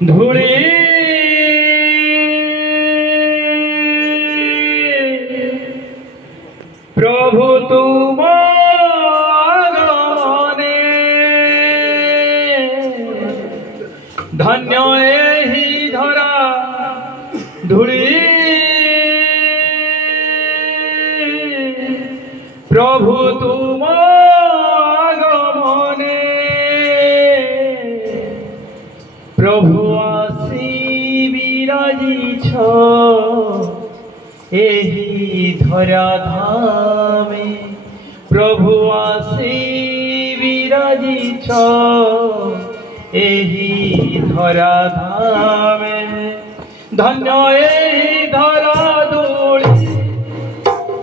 ধূলি প্রভু তুম আগমনে ধন্য এহি ধরা ধূলি প্রভু তুম আগমনে প্রভু আসি বিরাজিছ এহি ধরা ধামে প্রভু আসি বিরাজিছ এহি ধরা ধামে ধন্য এহি ধরা ধূলি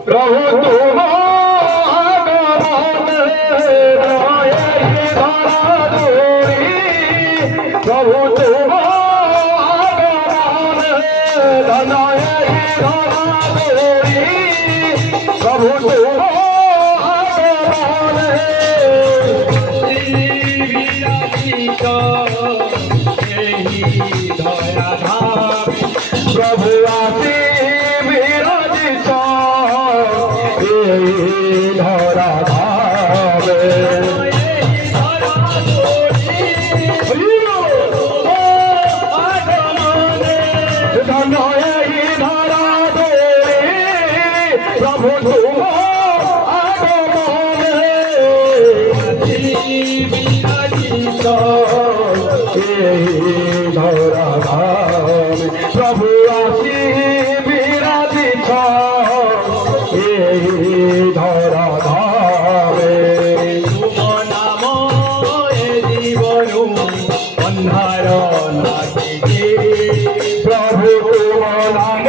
প্রভু তুম আগমনে এহি ধরা ধূলি প্রভু তুম আগমনে ধন্য এহি ধরা ধূলি প্রভু তুম আগমনে বিরাজিত এহি ধরা ধামে প্রভু আসি বিরাজিত এহি ধরা ধামে প্রভু তুম আগমনে বিরাজিত এহি ধরা ধামে প্রভু আসি বিরাজিত এহি ধরা ধামে তুম নাম এ জীবন অন্ধার লাগিছে প্রভু তুম নাম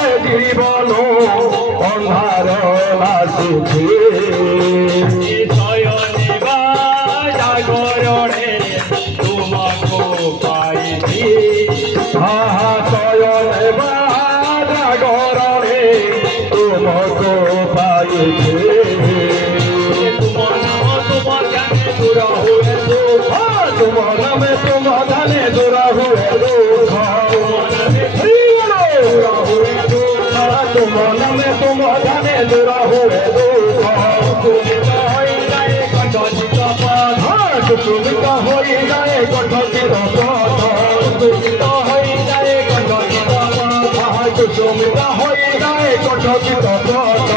এ জীবন অন্ধার লাগিছে শয়নে বা জাগরণে তুমকো পাইছি শয়নে বা জাগরণে তুমকো পাইছি তুম নাম তুম জ্ঞানে দূর হুয়ে দুঃখ তুম নামে তুম ধ্যানে দূর হুয়ে দুঃখ তুম নামে তুম ধ্যানে দূর হুয়ে দুঃখ কুসুমিত হয়ে যায় কণ্ঠিত পথ কুসুমিত হয়ে যায় কণ্ঠিত পথ কুসুমিত হয়ে যায় কণ্ঠিত পথ কুসুমিত হয়ে যায় কণ্ঠিত পথ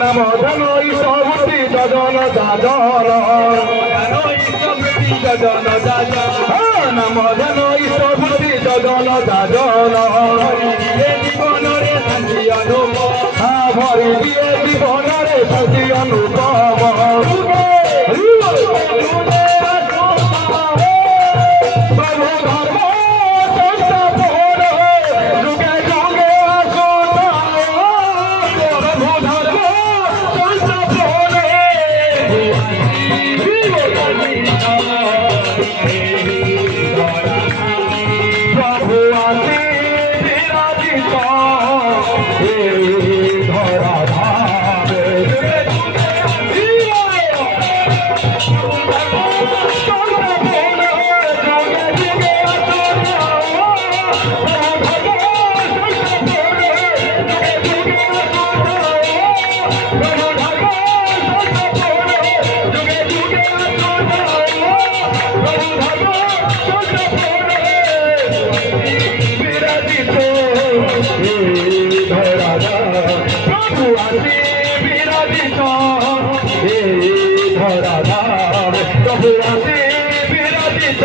নাম ধন ইষ্টভূতি যজন যাজন নাম ধন ইষ্টভূতি যজন যাজন জীবনরে শান্তি অনুভব ভরি দিয়ে জীবনরে শান্তি অনুভব प्रभु आसी विराजित धरा धामे प्रभु आसी विराजित